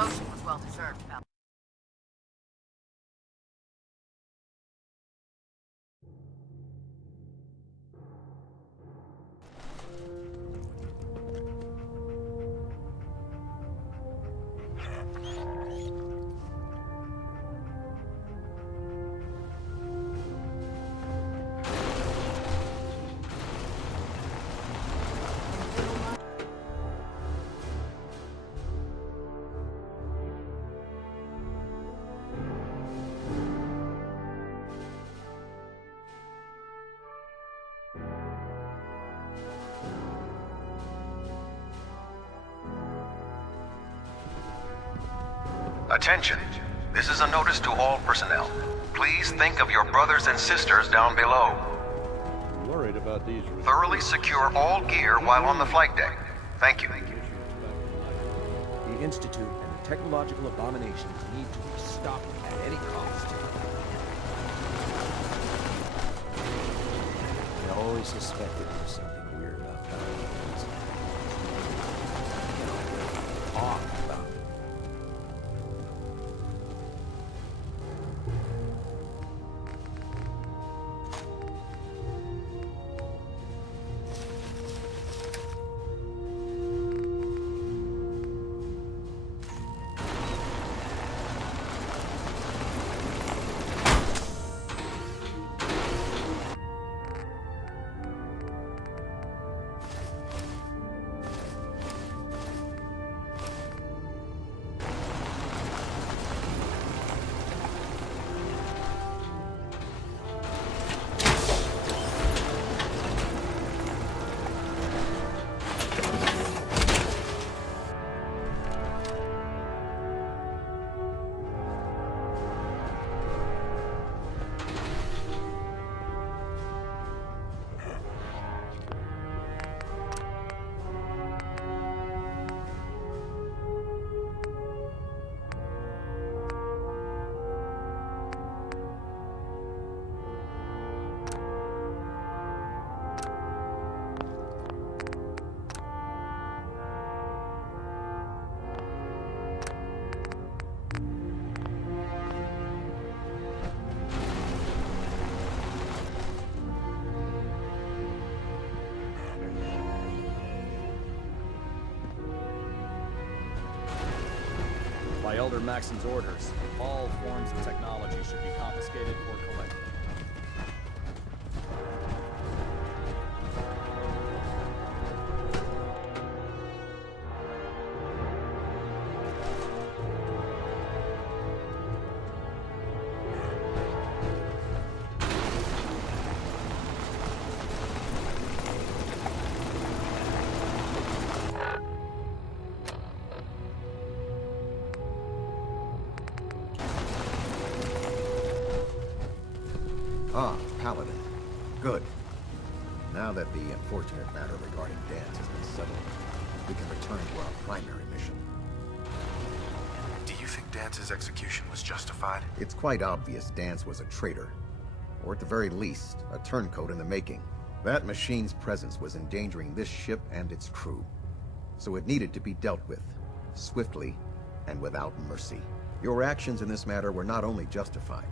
promotion was well deserved, pal. Attention. This is a notice to all personnel. Please think of your brothers and sisters down below. I'm worried about these. Thoroughly secure all gear while on the flight deck. Thank you. The Institute and the technological abominations need to be stopped at any cost. I always suspected there was something weird about Paladins. Off about it. By Elder Maxon's orders, all forms of technology should be confiscated or collected. Ah, Paladin. Good. Now that the unfortunate matter regarding Danse has been settled, we can return to our primary mission. Do you think Dance's execution was justified? It's quite obvious Danse was a traitor, or at the very least, a turncoat in the making. That machine's presence was endangering this ship and its crew, so it needed to be dealt with, swiftly and without mercy. Your actions in this matter were not only justified,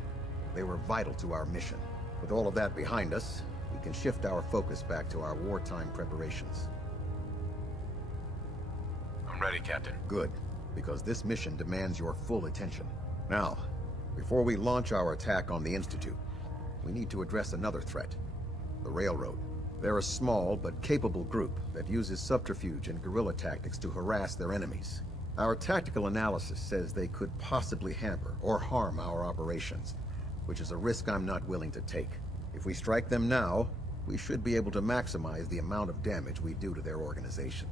they were vital to our mission. With all of that behind us, we can shift our focus back to our wartime preparations. I'm ready, Captain. Good, because this mission demands your full attention. Now, before we launch our attack on the Institute, we need to address another threat, the Railroad. They're a small but capable group that uses subterfuge and guerrilla tactics to harass their enemies. Our tactical analysis says they could possibly hamper or harm our operations, which is a risk I'm not willing to take. If we strike them now, we should be able to maximize the amount of damage we do to their organization.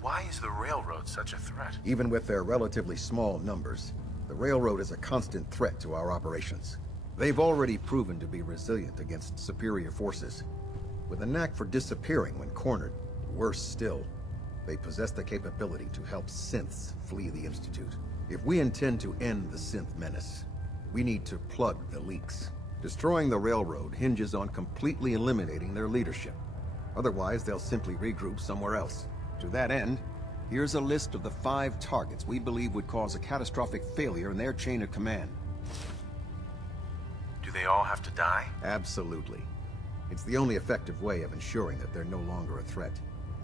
Why is the Railroad such a threat? Even with their relatively small numbers, the Railroad is a constant threat to our operations. They've already proven to be resilient against superior forces, with a knack for disappearing when cornered. Worse still, they possess the capability to help synths flee the Institute. If we intend to end the synth menace, we need to plug the leaks. Destroying the Railroad hinges on completely eliminating their leadership. Otherwise, they'll simply regroup somewhere else. To that end, here's a list of the 5 targets we believe would cause a catastrophic failure in their chain of command. Do they all have to die? Absolutely. It's the only effective way of ensuring that they're no longer a threat.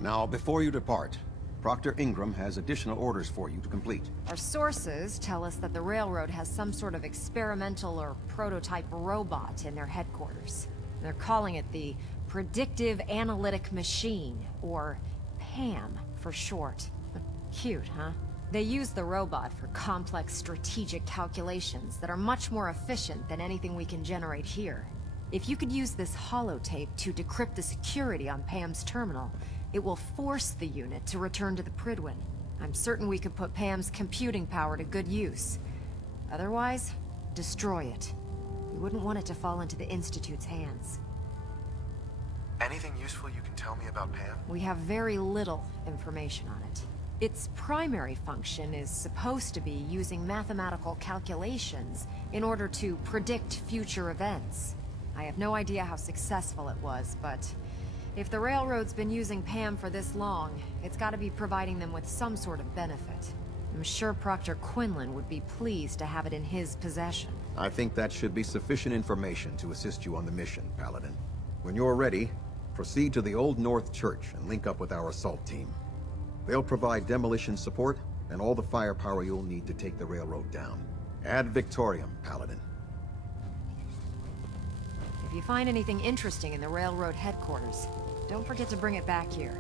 Now, before you depart, Proctor Ingram has additional orders for you to complete. Our sources tell us that the Railroad has some sort of experimental or prototype robot in their headquarters. They're calling it the Predictive Analytic Machine, or PAM for short. Cute, huh? They use the robot for complex strategic calculations that are much more efficient than anything we can generate here. If you could use this holotape to decrypt the security on Pam's terminal, it will force the unit to return to the Prydwen. I'm certain we could put Pam's computing power to good use. Otherwise, destroy it. We wouldn't want it to fall into the Institute's hands. Anything useful you can tell me about Pam? We have very little information on it. Its primary function is supposed to be using mathematical calculations in order to predict future events. I have no idea how successful it was, but if the Railroad's been using Pam for this long, it's gotta be providing them with some sort of benefit. I'm sure Proctor Quinlan would be pleased to have it in his possession. I think that should be sufficient information to assist you on the mission, Paladin. When you're ready, proceed to the Old North Church and link up with our assault team. They'll provide demolition support and all the firepower you'll need to take the Railroad down. Ad Victoriam, Paladin. If you find anything interesting in the Railroad headquarters, don't forget to bring it back here.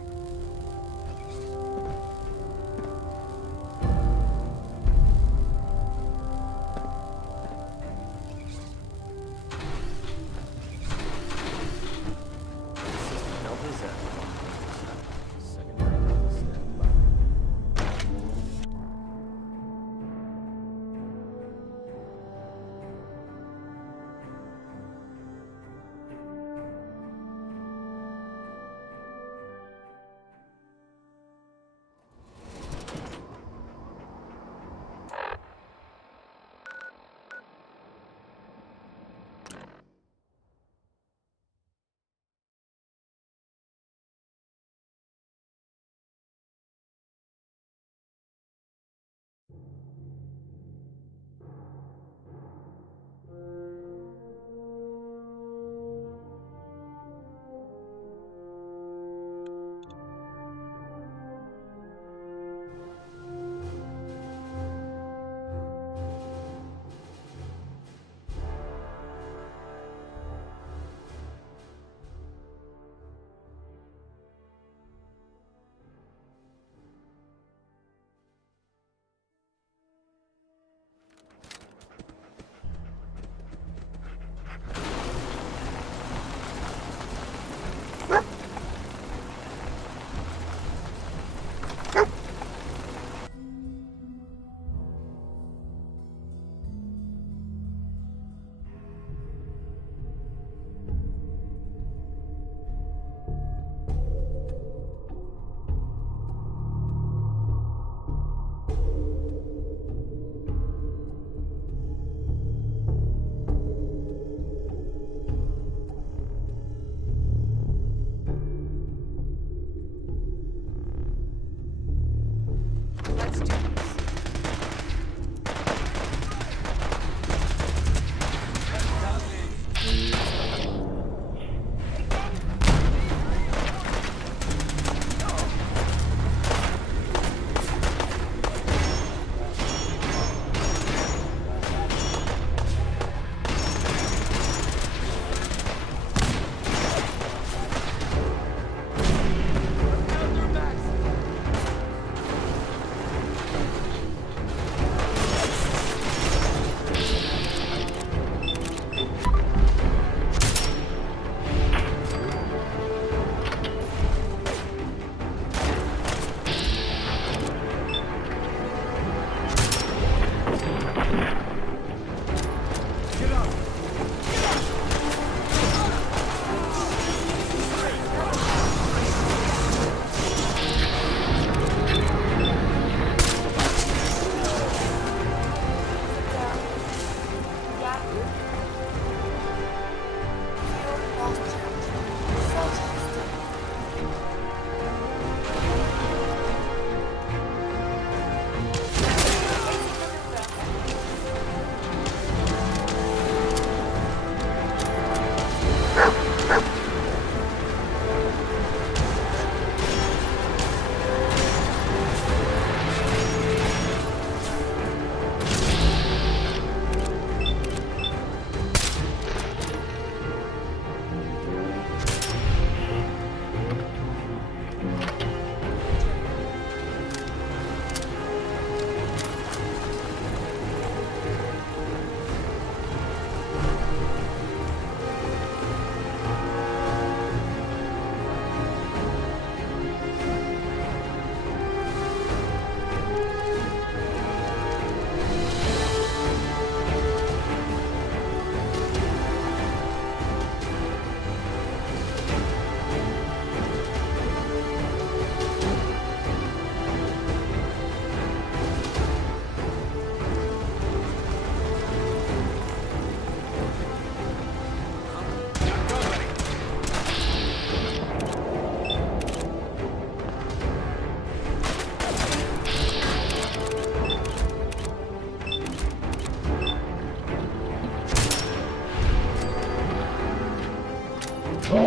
Search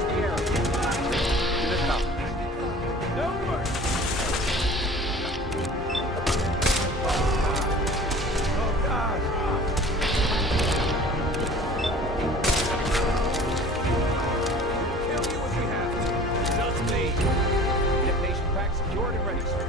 the area. To this complex. No mercy. Oh, God. Kill you if we have to. Just me. Detonation pack secured and ready, sir.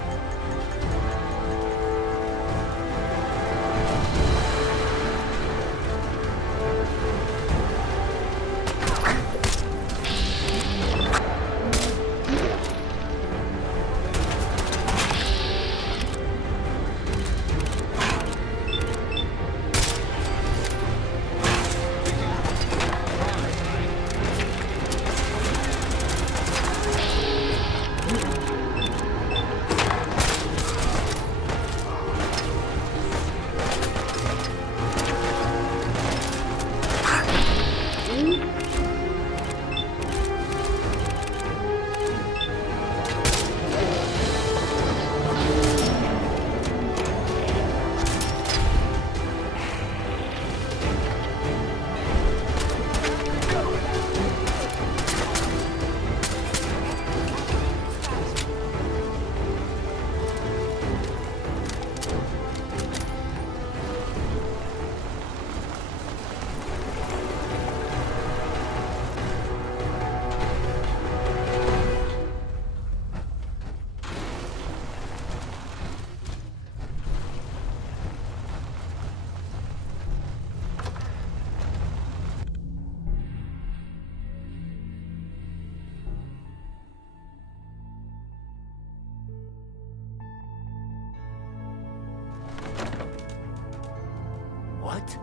What?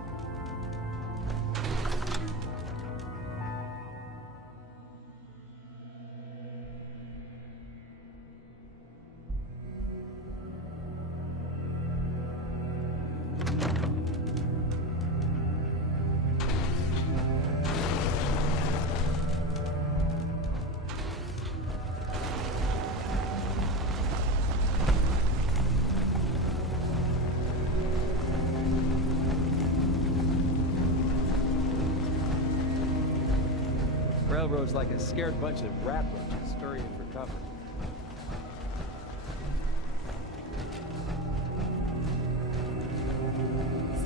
Railroad's like a scared bunch of rat roaches scurrying for cover.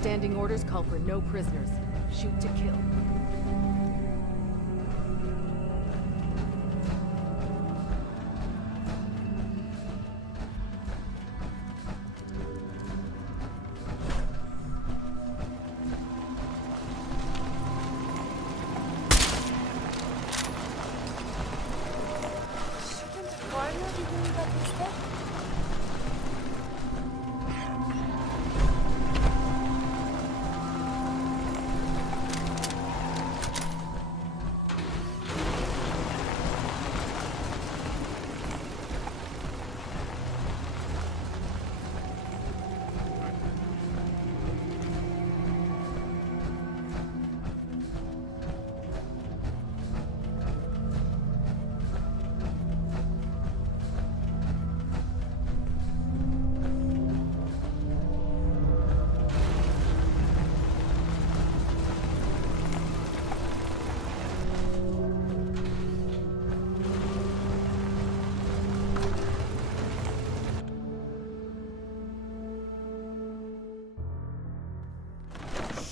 Standing orders call for no prisoners. Shoot to kill.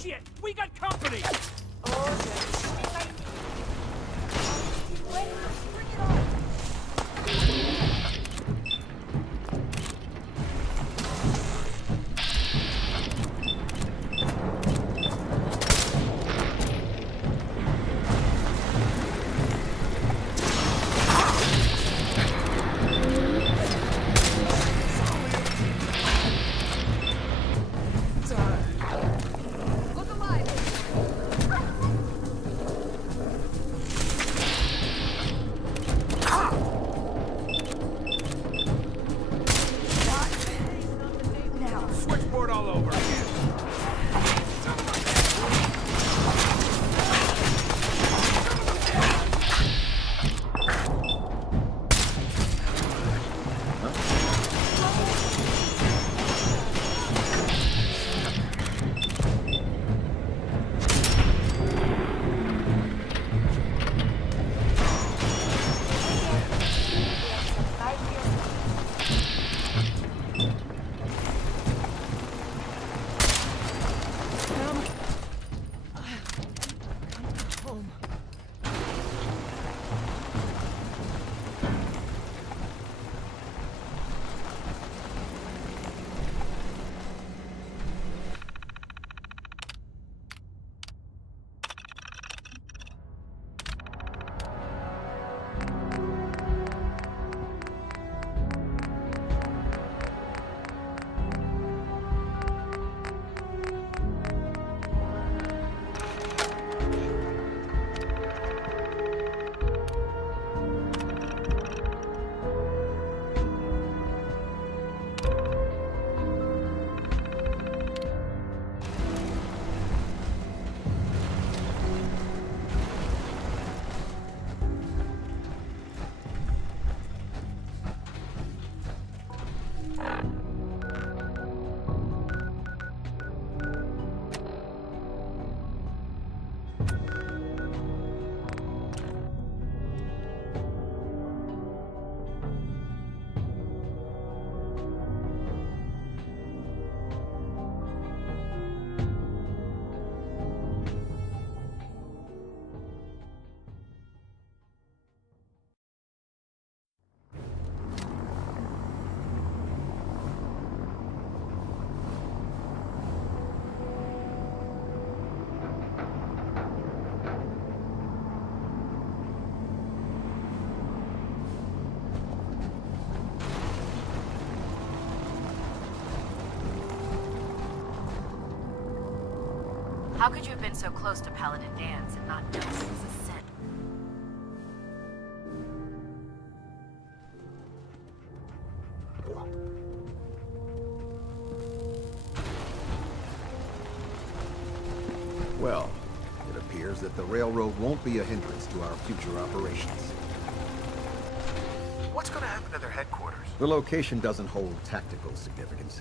Shit! We got company! Look alive! How could you have been so close to Paladin Danse and not notice it was a scent? Well, it appears that the railroad won't be a hindrance to our future operations. What's gonna happen to their headquarters? The location doesn't hold tactical significance,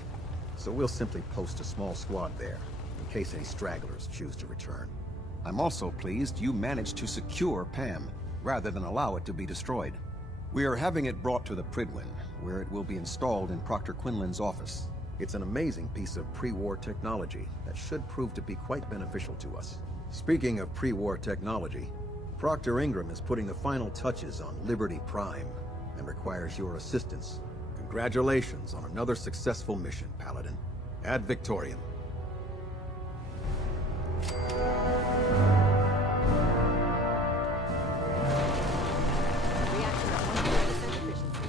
so we'll simply post a small squad there, in case any stragglers choose to return. I'm also pleased you managed to secure Pam, rather than allow it to be destroyed. We are having it brought to the Prydwen, where it will be installed in Proctor Quinlan's office. It's an amazing piece of pre-war technology that should prove to be quite beneficial to us. Speaking of pre-war technology, Proctor Ingram is putting the final touches on Liberty Prime, and requires your assistance. Congratulations on another successful mission, Paladin. Ad Victoriam. Reactor at 100% efficiency.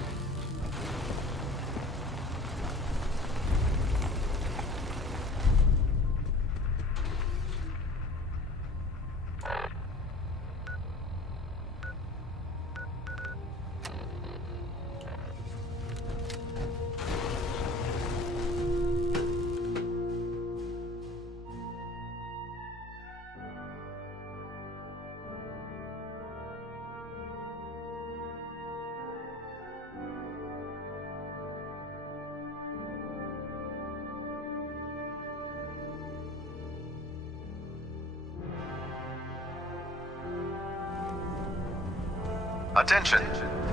Attention!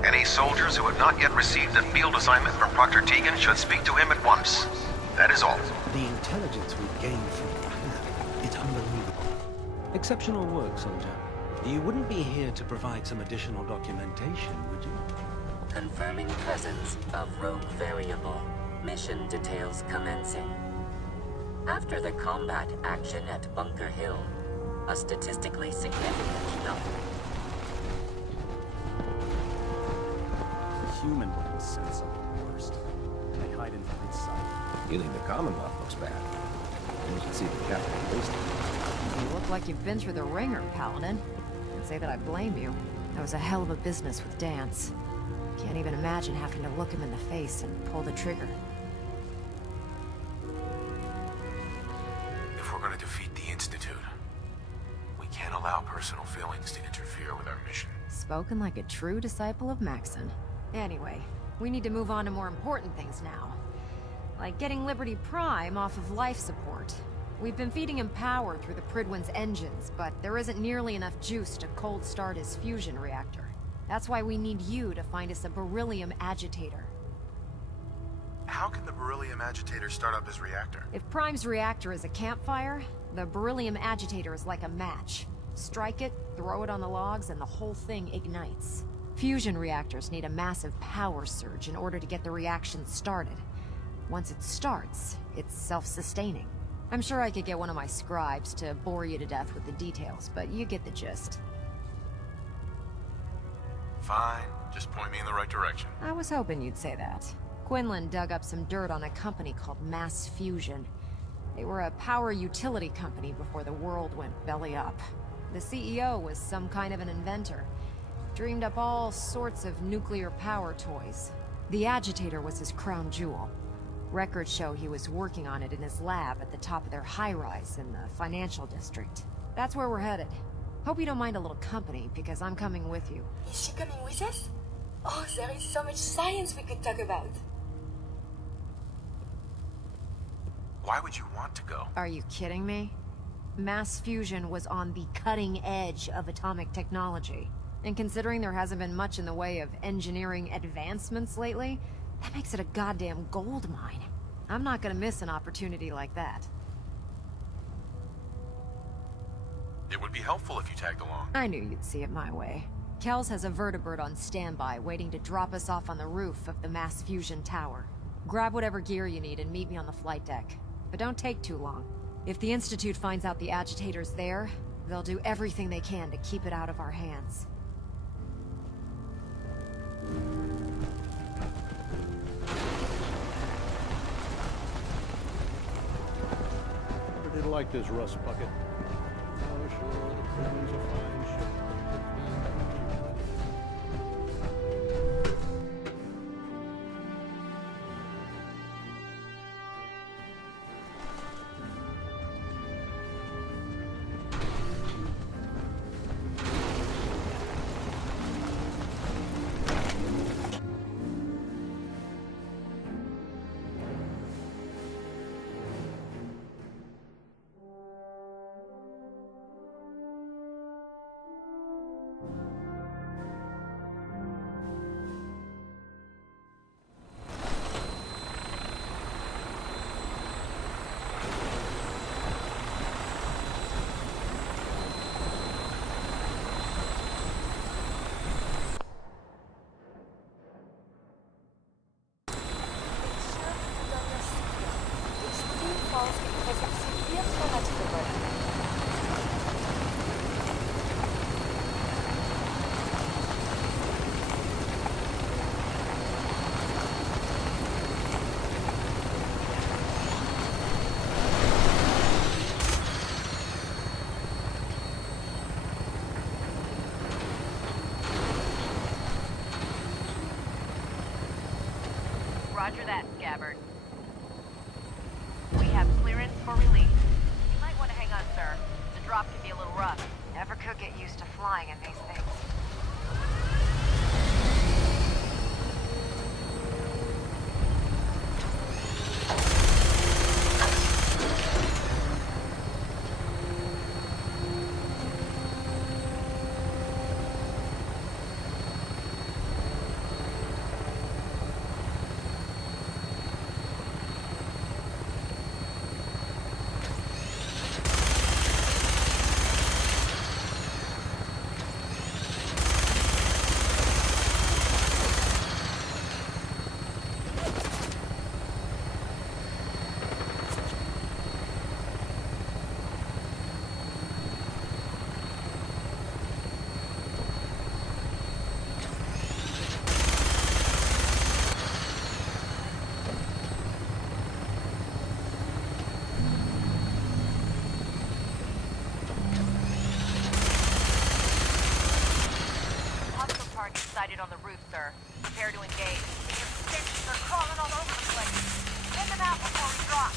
Any soldiers who have not yet received a field assignment from Proctor Tegan should speak to him at once. That is all. The intelligence we've gained from Pam, it's unbelievable. Exceptional work, soldier. You wouldn't be here to provide some additional documentation, would you? Confirming presence of rogue variable. Mission details commencing. After the combat action at Bunker Hill, a statistically significant number. Human looking sense of the worst. They hide in plain sight. You think the Commonwealth looks bad? And you can see the captain wasted. You look like you've been through the ringer, Paladin. I'd say that I blame you. That was a hell of a business with Danse. Can't even imagine having to look him in the face and pull the trigger. If we're gonna defeat the Institute, we can't allow personal feelings to interfere with our mission. Spoken like a true disciple of Maxon. Anyway, we need to move on to more important things now. Like getting Liberty Prime off of life support. We've been feeding him power through the Prydwen's engines, but there isn't nearly enough juice to cold start his fusion reactor. That's why we need you to find us a beryllium agitator. How can the beryllium agitator start up his reactor? If Prime's reactor is a campfire, the beryllium agitator is like a match. Strike it, throw it on the logs, and the whole thing ignites. Fusion reactors need a massive power surge in order to get the reaction started. Once it starts, it's self-sustaining. I'm sure I could get one of my scribes to bore you to death with the details, but you get the gist. Fine, just point me in the right direction. I was hoping you'd say that. Quinlan dug up some dirt on a company called Mass Fusion. They were a power utility company before the world went belly up. The CEO was some kind of an inventor. Dreamed up all sorts of nuclear power toys. The agitator was his crown jewel. Records show he was working on it in his lab at the top of their high-rise in the financial district. That's where we're headed. Hope you don't mind a little company, because I'm coming with you. Is she coming with us? Oh, there is so much science we could talk about. Why would you want to go? Are you kidding me? Mass fusion was on the cutting edge of atomic technology. And considering there hasn't been much in the way of engineering advancements lately, that makes it a goddamn gold mine. I'm not gonna miss an opportunity like that. It would be helpful if you tagged along. I knew you'd see it my way. Kells has a vertibird on standby, waiting to drop us off on the roof of the Mass Fusion Tower. Grab whatever gear you need and meet me on the flight deck. But don't take too long. If the Institute finds out the agitator's there, they'll do everything they can to keep it out of our hands. Never did like this rust bucket. Roger that, Scabbard. We have clearance for release. You might want to hang on, sir. The drop can be a little rough. Never could get used to flying in these things. Sighted on the roof, sir. Prepare to engage. They're crawling all over the place. Get them out before we drop.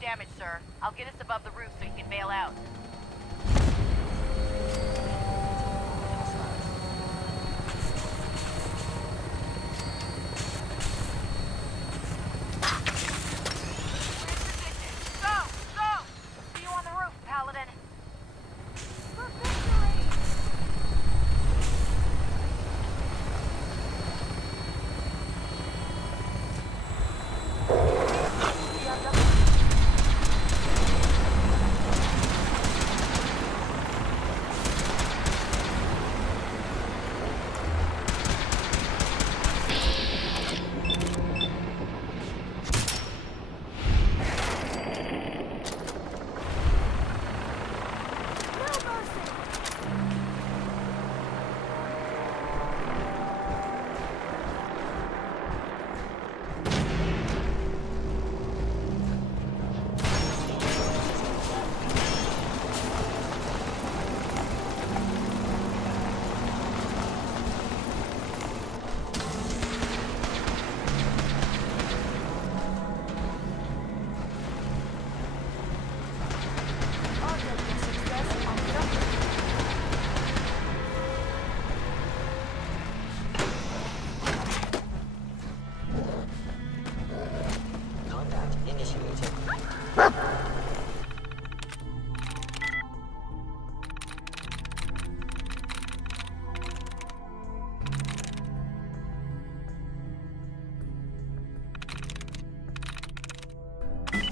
Damage, sir. I'll get us above the roof so you can bail out. See you on the roof, Paladin. For victory!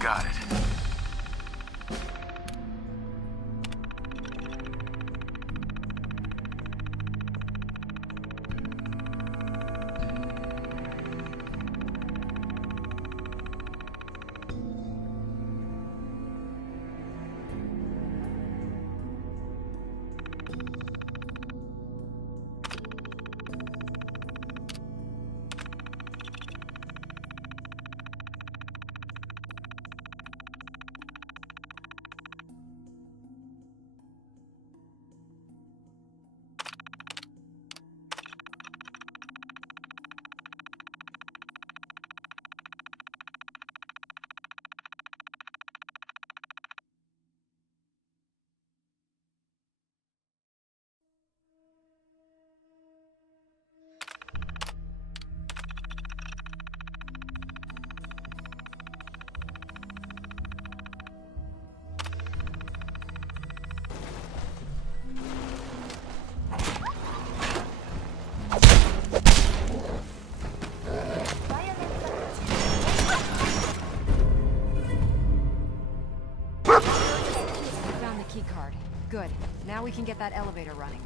Got it. Good. Now we can get that elevator running.